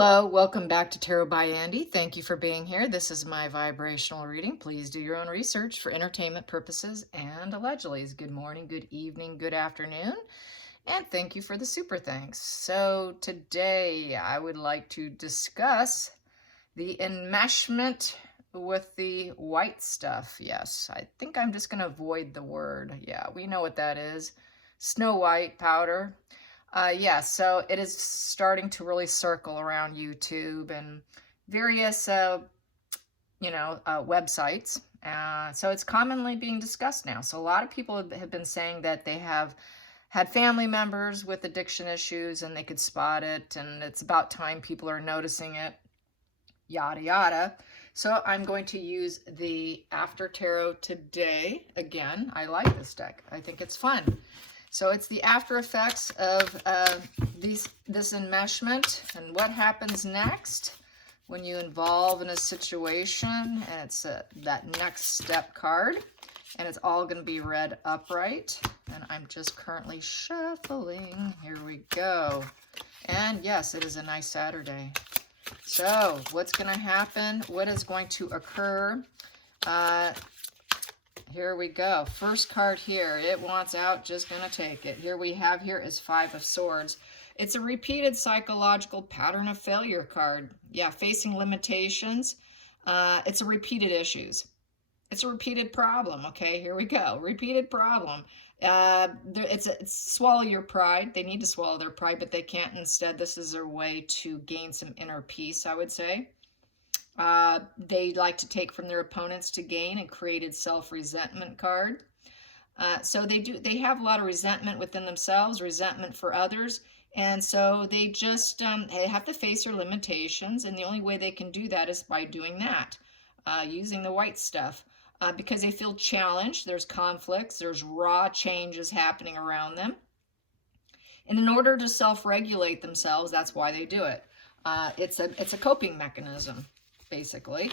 Hello, welcome back to Tarot by Andy. Thank you for being here. This is my vibrational reading. Please do your own research for entertainment purposes and allegedly. Good morning, good evening, good afternoon, and thank you for the super thanks. So today I would like to discuss the enmeshment with the white stuff. Yes, I think I'm just going to avoid the word. Yeah, we know what that is. Snow White powder. Yeah, so it is starting to really circle around YouTube and various, websites. So it's commonly being discussed now. So a lot of people have been saying that they have had family members with addiction issues and they could spot it, and it's about time people are noticing it, yada, yada. So I'm going to use the After Tarot today. Again, I like this deck. I think it's fun. So it's the after effects of this enmeshment and what happens next when you involve in a situation, and it's that next step card, and it's all going to be read upright, and I'm just currently shuffling. Here we go. And yes, it is a nice Saturday. So what's going to happen? What is going to occur? Here we go. First card here. It wants out, just going to take it. Here we have here is Five of Swords. It's a repeated psychological pattern of failure card. Yeah, facing limitations. It's a repeated issues. It's a repeated problem. Okay, here we go. Repeated problem. It's swallow your pride. They need to swallow their pride, but they can't. Instead, this is their way to gain some inner peace, I would say. They like to take from their opponents to gain, and created self-resentment card. So they have a lot of resentment within themselves, resentment for others, and so they just they have to face their limitations, and the only way they can do that is by doing that, using the white stuff, because they feel challenged. There's conflicts, there's raw changes happening around them, and in order to self-regulate themselves, that's why they do it. It's a coping mechanism. Basically,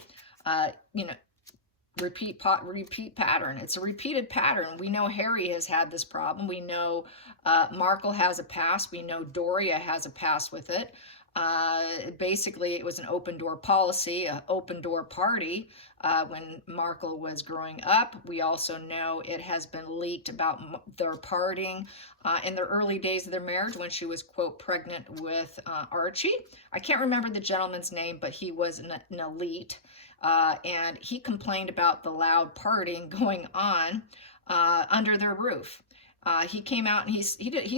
repeat pattern. It's a repeated pattern. We know Harry has had this problem. We know Markle has a past. We know Doria has a past with it. Basically, it was an open door policy, an open door party when Markle was growing up. We also know it has been leaked about their partying in the early days of their marriage when she was, quote, pregnant with Archie. I can't remember the gentleman's name, but he was an elite. And he complained about the loud partying going on under their roof. He came out and he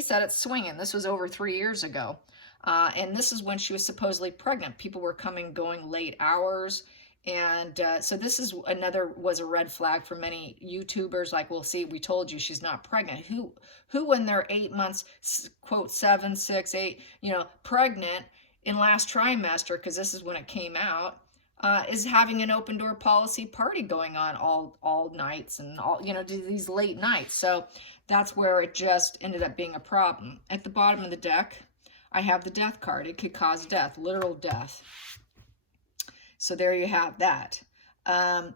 said it's swinging. This was over 3 years ago. And this is when she was supposedly pregnant. People were coming, going late hours. And so this is was a red flag for many YouTubers. Like, well, see, we told you she's not pregnant. Who when they're 8 months, quote, 7, 6, 8, pregnant in last trimester, because this is when it came out, is having an open door policy party going on all nights and all, these late nights. So that's where it just ended up being a problem. At the bottom of the deck, I have the death card. It could cause death, literal death. So there you have that. And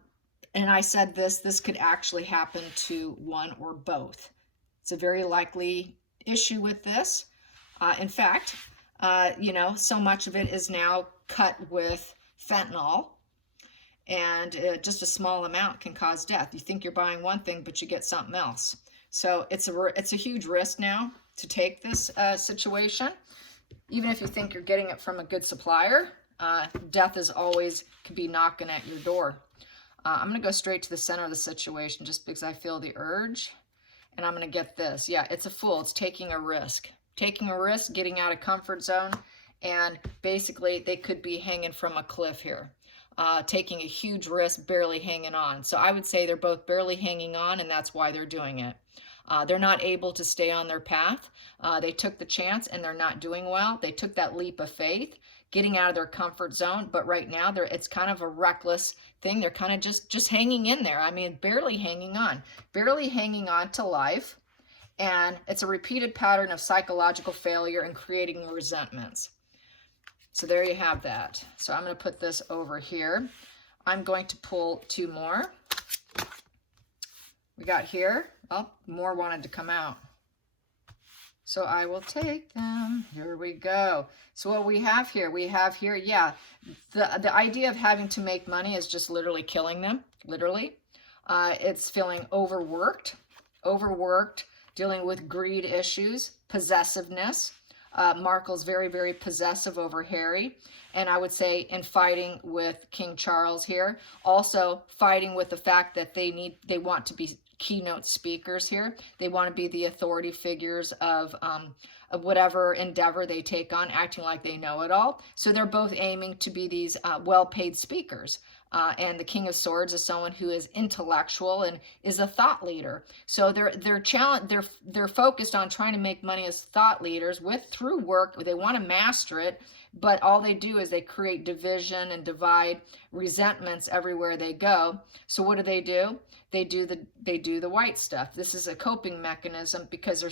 I said this could actually happen to one or both. It's a very likely issue with this. In fact, so much of it is now cut with fentanyl, and just a small amount can cause death. You think you're buying one thing, but you get something else. So it's a huge risk now to take this situation. Even if you think you're getting it from a good supplier, death is always could be knocking at your door. I'm going to go straight to the center of the situation just because I feel the urge, and I'm going to get this. Yeah, it's a Fool. It's taking a risk. Taking a risk, getting out of comfort zone, and basically they could be hanging from a cliff here. Taking a huge risk, barely hanging on. So I would say they're both barely hanging on, and that's why they're doing it. They're not able to stay on their path. They took the chance and they're not doing well. They took that leap of faith, getting out of their comfort zone, but right now it's kind of a reckless thing. They're kind of just hanging in there. I mean, barely hanging on to life. And it's a repeated pattern of psychological failure and creating resentments. So there you have that. So I'm going to put this over here. I'm going to pull 2 more. We got here, oh, more wanted to come out. So I will take them. Here we go. So what we have here, yeah, the idea of having to make money is just literally killing them, literally. It's feeling overworked, dealing with greed issues, possessiveness. Markle's very, very possessive over Harry. And I would say in fighting with King Charles here, also fighting with the fact that they want to be keynote speakers here. They want to be the authority figures of whatever endeavor they take on, acting like they know it all. So they're both aiming to be these well-paid speakers. And the King of Swords is someone who is intellectual and is a thought leader. So they're focused on trying to make money as thought leaders through work. They want to master it, but all they do is they create division and divide, resentments everywhere they go. So what do? They do the white stuff. This is a coping mechanism because they're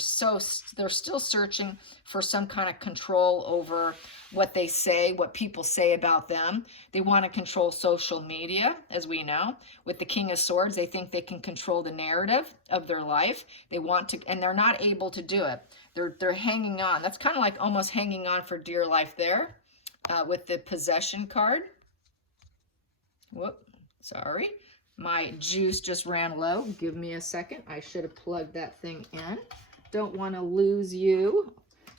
still searching for some kind of control over what they say, what people say about them. They want to control social media, as we know. With the King of Swords, they think they can control the narrative of their life. They want to, and they're not able to do it. They're hanging on. That's kind of like almost hanging on for dear life there with the possession card. Whoop, sorry. My juice just ran low. Give me a second. I should have plugged that thing in. Don't want to lose you.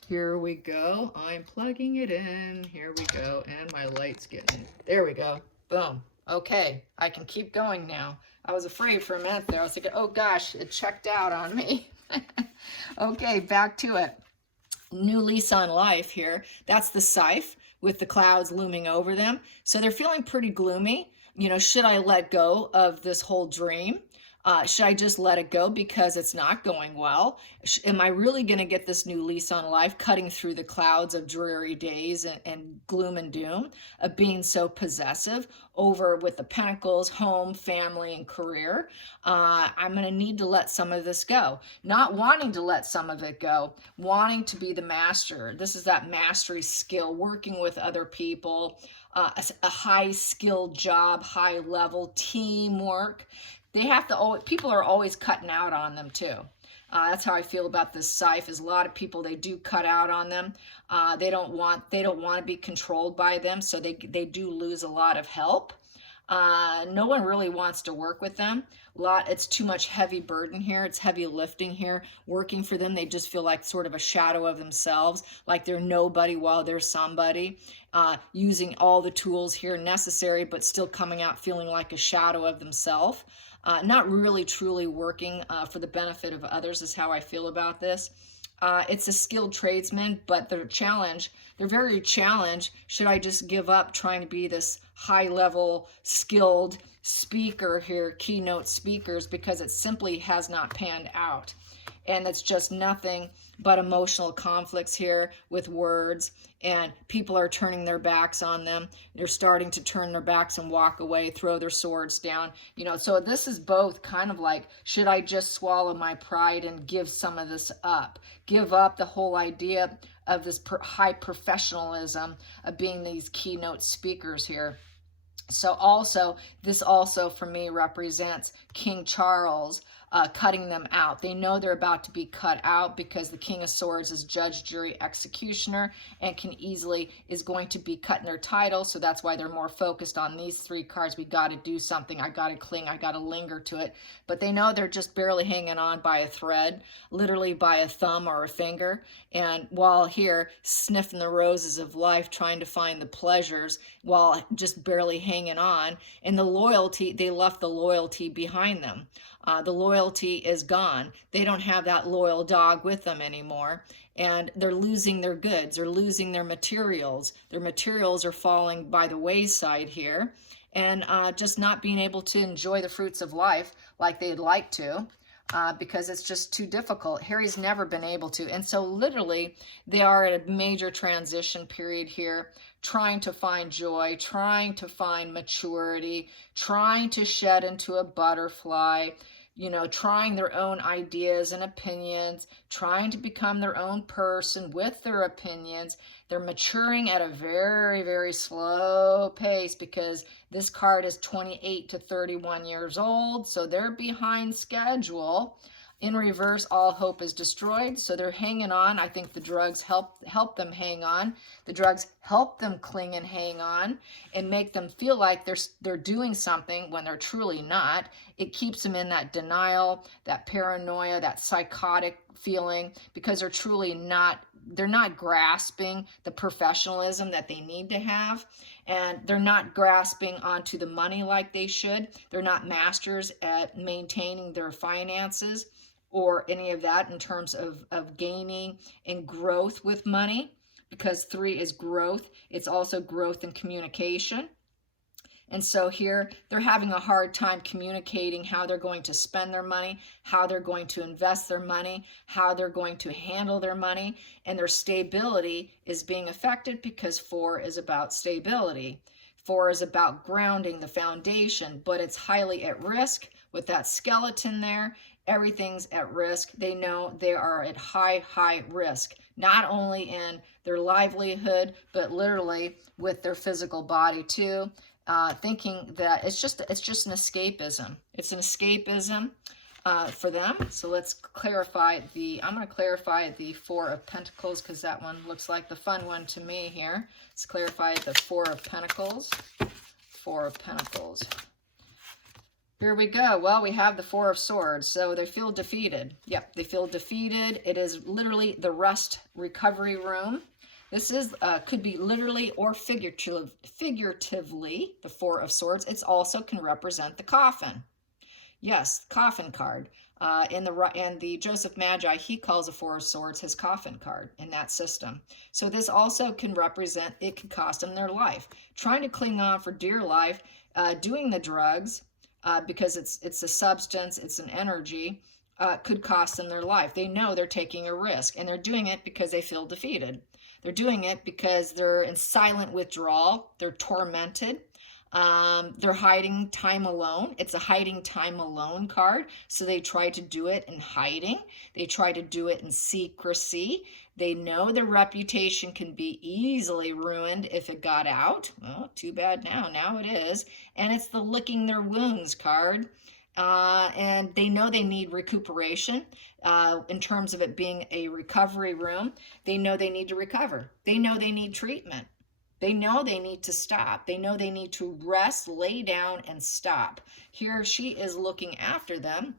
Here we go. I'm plugging it in. Here we go. And my light's getting, there we go. Boom. Okay. I can keep going now. I was afraid for a minute there. I was thinking, oh gosh, it checked out on me. Okay, back to it. New lease on life here. That's the scythe with the clouds looming over them. So they're feeling pretty gloomy. You know, should I let go of this whole dream? Should I just let it go because it's not going well? Am I really going to get this new lease on life, cutting through the clouds of dreary days and gloom and doom of being so possessive over with the pentacles, home, family, and career? I'm going to need to let some of this go. Not wanting to let some of it go, wanting to be the master. This is that mastery skill, working with other people, a high skilled job, high level teamwork. They have to people are always cutting out on them too. That's how I feel about this scythe. Is a lot of people, they do cut out on them. They don't want to be controlled by them, so they do lose a lot of help. No one really wants to work with them. It's too much heavy burden here. It's heavy lifting here. Working for them, they just feel like sort of a shadow of themselves, like they're nobody while they're somebody. Using all the tools here necessary, but still coming out feeling like a shadow of themselves. Not really truly working for the benefit of others is how I feel about this. It's a skilled tradesman, but they're very challenged. Should I just give up trying to be this high level skilled speaker here, keynote speakers, because it simply has not panned out? And it's just nothing but emotional conflicts here with words, and people are turning their backs on them. They're starting to turn their backs and walk away, throw their swords down. You know, so this is both kind of like, should I just swallow my pride and give some of this up? Give up the whole idea of this high professionalism of being these keynote speakers here. So this also for me represents King Charles cutting them out. They know they're about to be cut out because the King of Swords is judge, jury, executioner, and is going to be cutting their title. So that's why they're more focused on these three cards. We got to do something. I got to cling. I got to linger to it. But they know they're just barely hanging on by a thread, literally by a thumb or a finger. And while here sniffing the roses of life, trying to find the pleasures while just barely hanging on. And the loyalty, they left the loyalty behind them. The loyalty is gone. They don't have that loyal dog with them anymore. And they're losing their goods. They're losing their materials. Their materials are falling by the wayside here. And just not being able to enjoy the fruits of life like they'd like to. Because it's just too difficult. Harry's never been able to. And so literally they are at a major transition period here, trying to find joy, trying to find maturity, trying to shed into a butterfly, you know, trying their own ideas and opinions, trying to become their own person with their opinions. They're maturing at a very, very slow pace because this card is 28 to 31 years old, so they're behind schedule. In reverse, all hope is destroyed. So they're hanging on. I think the drugs help them hang on. The drugs help them cling and hang on and make them feel like they're doing something when they're truly not. It keeps them in that denial, that paranoia, that psychotic feeling, because they're truly not, they're not grasping the professionalism that they need to have, and they're not grasping onto the money like they should. They're not masters at maintaining their finances or any of that in terms of gaining and growth with money, because 3 is growth. It's also growth in communication. And so here they're having a hard time communicating how they're going to spend their money, how they're going to invest their money, how they're going to handle their money, and their stability is being affected because 4 is about stability. 4 is about grounding the foundation, but it's highly at risk with that skeleton there. Everything's at risk. They know they are at high risk, not only in their livelihood, but literally with their physical body too. Thinking that it's just an escapism. It's an escapism for them. So let's clarify I'm going to clarify the 4 of Pentacles, because that one looks like the fun one to me here. Let's clarify the 4 of Pentacles. 4 of Pentacles. Here we go. Well, we have the 4 of Swords. So they feel defeated. Yep, they feel defeated. It is literally the rest recovery room. This is could be literally or figuratively the 4 of Swords. It also can represent the coffin. Yes, coffin card. And the Joseph Magi, he calls the 4 of Swords his coffin card in that system. So this also can represent, it could cost them their life. Trying to cling on for dear life, doing the drugs, because it's a substance, it's an energy, could cost them their life. They know they're taking a risk, and they're doing it because they feel defeated. They're doing it because they're in silent withdrawal. They're tormented. They're hiding time alone. It's a hiding time alone card. So they try to do it in hiding. They try to do it in secrecy. They know their reputation can be easily ruined if it got out. Well, too bad now. Now it is. And it's the licking their wounds card. And they know they need recuperation in terms of it being a recovery room. They know they need to recover. They know they need treatment. They know they need to stop. They know they need to rest, lay down, and stop. Here she is looking after them.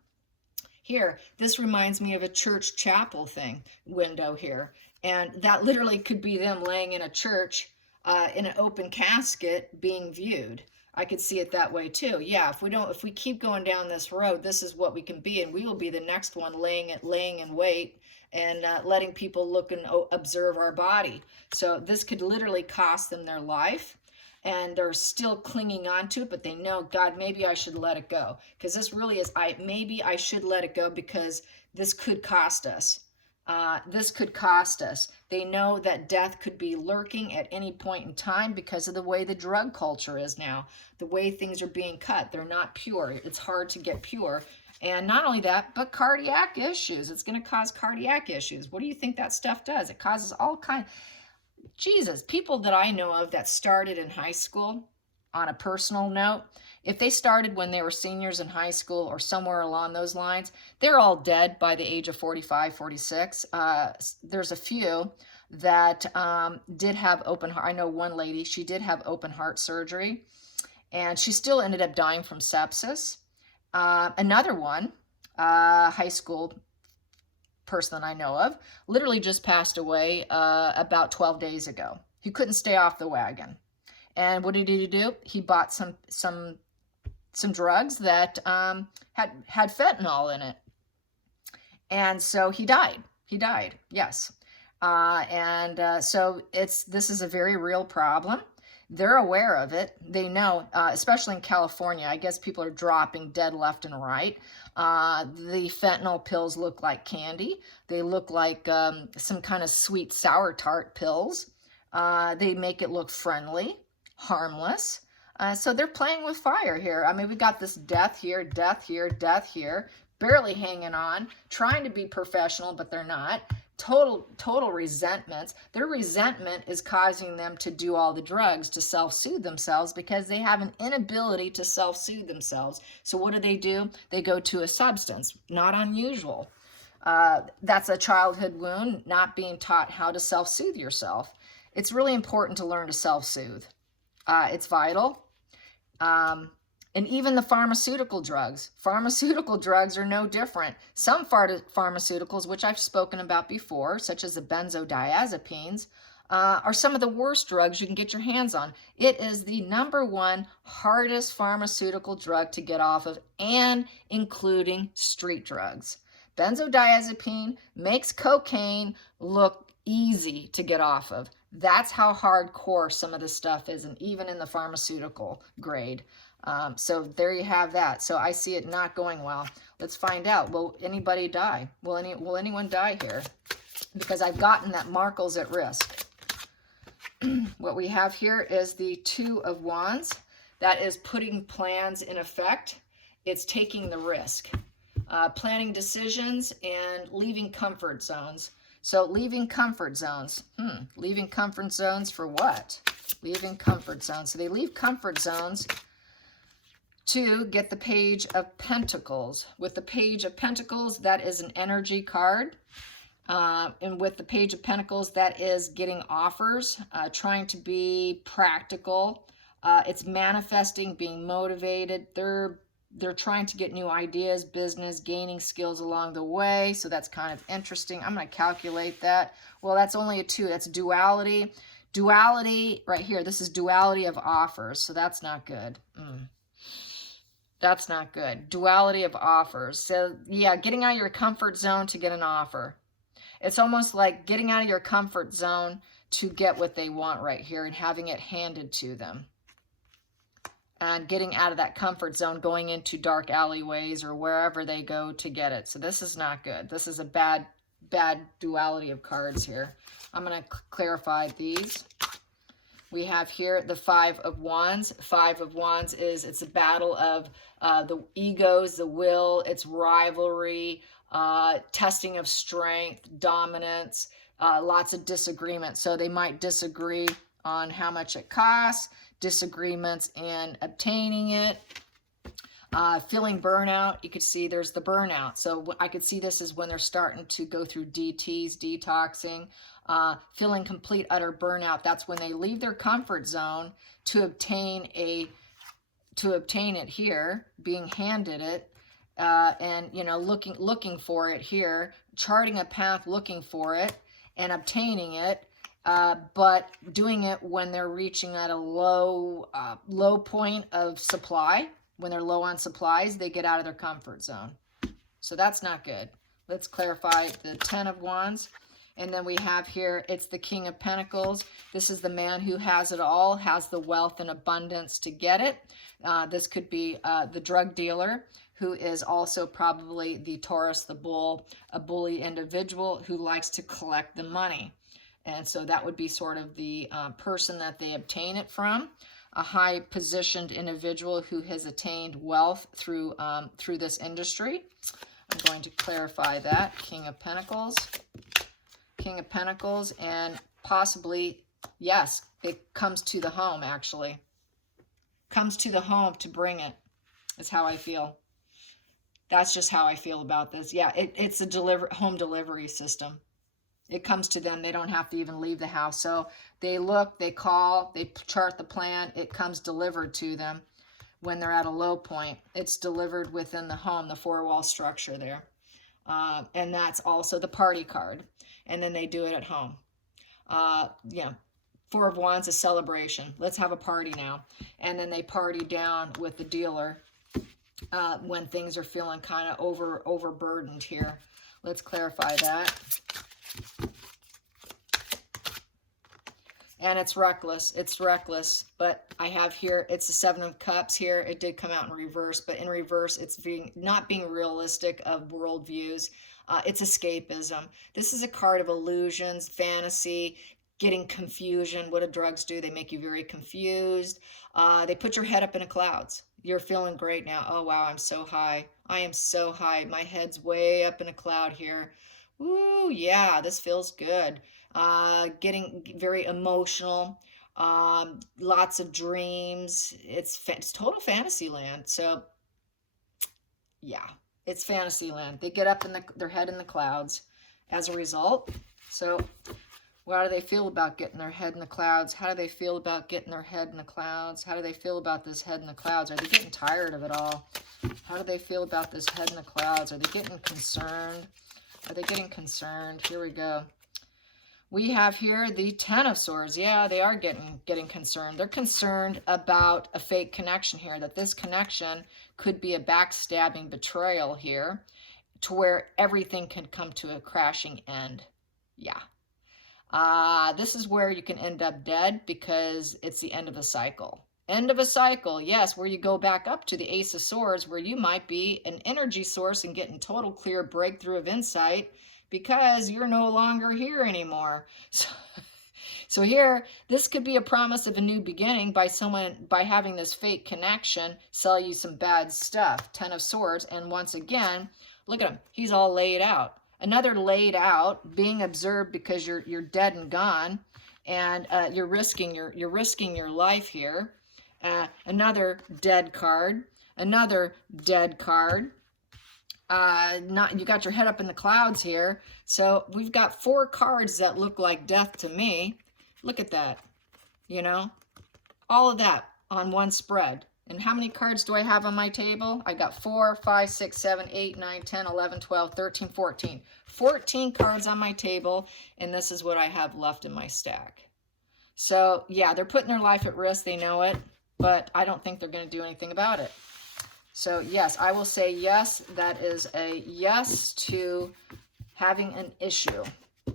Here, this reminds me of a church chapel thing window here. And that literally could be them laying in a church in an open casket being viewed. I could see it that way too. Yeah, if we keep going down this road, this is what we can be, and we will be the next one laying in wait and letting people look and observe our body. So this could literally cost them their life, and they're still clinging on to it, but they know, God, maybe I should let it go, because this really is, maybe I should let it go because this could cost us. This could cost us. They know that death could be lurking at any point in time because of the way the drug culture is now, the way things are being cut. They're not pure. It's hard to get pure. And not only that, but cardiac issues. It's going to cause cardiac issues. What do you think that stuff does? It causes all kinds. Jesus, people that I know of that started in high school, on a personal note, if they started when they were seniors in high school or somewhere along those lines, they're all dead by the age of 45, 46. There's a few that did have open heart. I know one lady, she did have open heart surgery, and she still ended up dying from sepsis. Another one, high school person that I know of, literally just passed away about 12 days ago. He couldn't stay off the wagon. And what did he do? He bought some drugs that had fentanyl in it. And so he died. He died, yes. So this is a very real problem. They're aware of it. They know, especially in California, I guess people are dropping dead left and right. The fentanyl pills look like candy. They look like some kind of sweet sour tart pills. They make it look friendly, harmless. So they're playing with fire here. I mean, we got this death here, death here, death here, barely hanging on, trying to be professional, but they're not. total resentments. Their resentment is causing them to do all the drugs to self-soothe themselves because they have an inability to self-soothe themselves. So what do? They go to a substance. Not unusual. That's a childhood wound, not being taught how to self-soothe yourself. It's really important to learn to self-soothe. It's vital. And even the pharmaceutical drugs. Pharmaceutical drugs are no different. Some pharmaceuticals, which I've spoken about before, such as the benzodiazepines, are some of the worst drugs you can get your hands on. It is the #1 hardest pharmaceutical drug to get off of, and including street drugs. Benzodiazepine makes cocaine look easy to get off of. That's how hardcore some of this stuff is, and even in the pharmaceutical grade. So there you have that. So I see it not going well. Let's find out. Will anybody die? Will anyone die here? Because I've gotten that Harkles at risk. What we have here is the 2 of Wands. That is putting plans in effect. It's taking the risk. Planning decisions and leaving comfort zones. So leaving comfort zones. Leaving comfort zones for what? Leaving comfort zones. So they leave comfort zones to get the Page of Pentacles. With the Page of Pentacles, that is an energy card. And with the Page of Pentacles, that is getting offers, trying to be practical. It's manifesting, being motivated. They're trying to get new ideas, business, gaining skills along the way. So that's kind of interesting. I'm going to calculate that. Well, that's only a 2. That's duality. Duality right here. This is duality of offers. So that's not good. That's not good. Duality of offers. So yeah, getting out of your comfort zone to get an offer. It's almost like getting out of your comfort zone to get what they want right here and having it handed to them. And getting out of that comfort zone, going into dark alleyways or wherever they go to get it. So this is not good. This is a bad duality of cards here. I'm going to clarify these. We have here the 5 of Wands. 5 of Wands it's a battle of the egos, the will, it's rivalry, testing of strength, dominance, lots of disagreement. So they might disagree on how much it costs, disagreements in obtaining it, feeling burnout. You could see there's the burnout. So I could see this is when they're starting to go through DTs, detoxing, feeling complete utter burnout. That's when they leave their comfort zone to obtain it here, being handed it, and looking for it here, charting a path, looking for it and obtaining it, but doing it when they're reaching at a low point of supply. When they're low on supplies, they get out of their comfort zone. So that's not good. Let's clarify the 10 of Wands. And then we have here, it's the King of Pentacles. This is the man who has it all, has the wealth and abundance to get it. This could be the drug dealer, who is also probably the Taurus, the bull, a bully individual who likes to collect the money. And so that would be sort of the person that they obtain it from. A high-positioned individual who has attained wealth through this industry. I'm going to clarify that. King of Pentacles. King of Pentacles, and possibly, yes, it comes to the home, actually. Comes to the home to bring it, is how I feel. That's just how I feel about this. Yeah, it's a home delivery system. It comes to them. They don't have to even leave the house. So they look, they call, they chart the plan. It comes delivered to them when they're at a low point. It's delivered within the home, the four-wall structure there. And that's also the party card. And then they do it at home. Yeah, 4 of Wands, a celebration. Let's have a party now. And then they party down with the dealer when things are feeling kind of overburdened here. Let's clarify that. And it's reckless. It's reckless. But I have here, it's the 7 of Cups here. It did come out in reverse, but in reverse, it's not being realistic of worldviews. It's escapism. This is a card of illusions, fantasy, getting confusion. What do drugs do? They make you very confused. They put your head up in the clouds. You're feeling great now. Oh, wow, I'm so high. I am so high. My head's way up in a cloud here. Ooh, yeah, this feels good. Getting very emotional. Lots of dreams. It's total fantasy land. So yeah, it's fantasy land. They get up in their head in the clouds as a result. So how do they feel about getting their head in the clouds? How do they feel about getting their head in the clouds? How do they feel about this head in the clouds? Are they getting tired of it all? How do they feel about this head in the clouds? Are they getting concerned? Are they getting concerned? Here we go. We have here the Ten of Swords. Yeah, they are getting concerned. They're concerned about a fake connection here, that this connection could be a backstabbing betrayal here to where everything can come to a crashing end. Yeah. This is where you can end up dead because it's the end of a cycle. End of a cycle, yes, where you go back up to the Ace of Swords, where you might be an energy source and getting total clear breakthrough of insight because you're no longer here anymore. So here, this could be a promise of a new beginning by having this fake connection sell you some bad stuff. Ten of Swords, and once again, look at him. He's all laid out. Another laid out, being observed because you're dead and gone, and you're risking your life here. Another dead card. Another dead card. You got your head up in the clouds here. So we've got 4 cards that look like death to me. Look at that. You know, all of that on one spread. And how many cards do I have on my table? I got 4, 5, 6, 7, 8, 9, 10, 11, 12, 13, 14. 14 cards on my table, and this is what I have left in my stack. So, yeah, they're putting their life at risk. They know it, but I don't think they're going to do anything about it. So, yes, I will say yes. That is a yes to having an issue,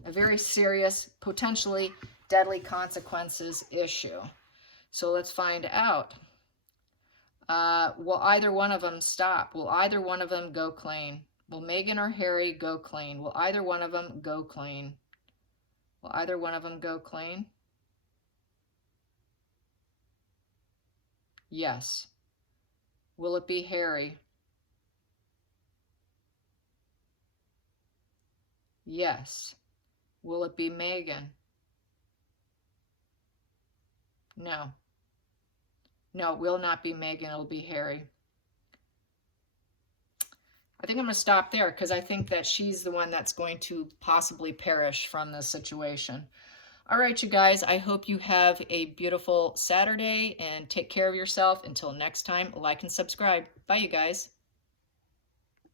a very serious, potentially deadly consequences issue. So let's find out. Will either one of them stop? Will either one of them go clean? Will Meghan or Harry go clean? Will either one of them go clean? Will either one of them go clean? Yes. Will it be Harry? Yes. Will it be Meghan? No. No, it will not be Meghan. It'll be Harry. I think I'm going to stop there because I think that she's the one that's going to possibly perish from this situation. All right, you guys, I hope you have a beautiful Saturday and take care of yourself. Until next time, like and subscribe. Bye, you guys.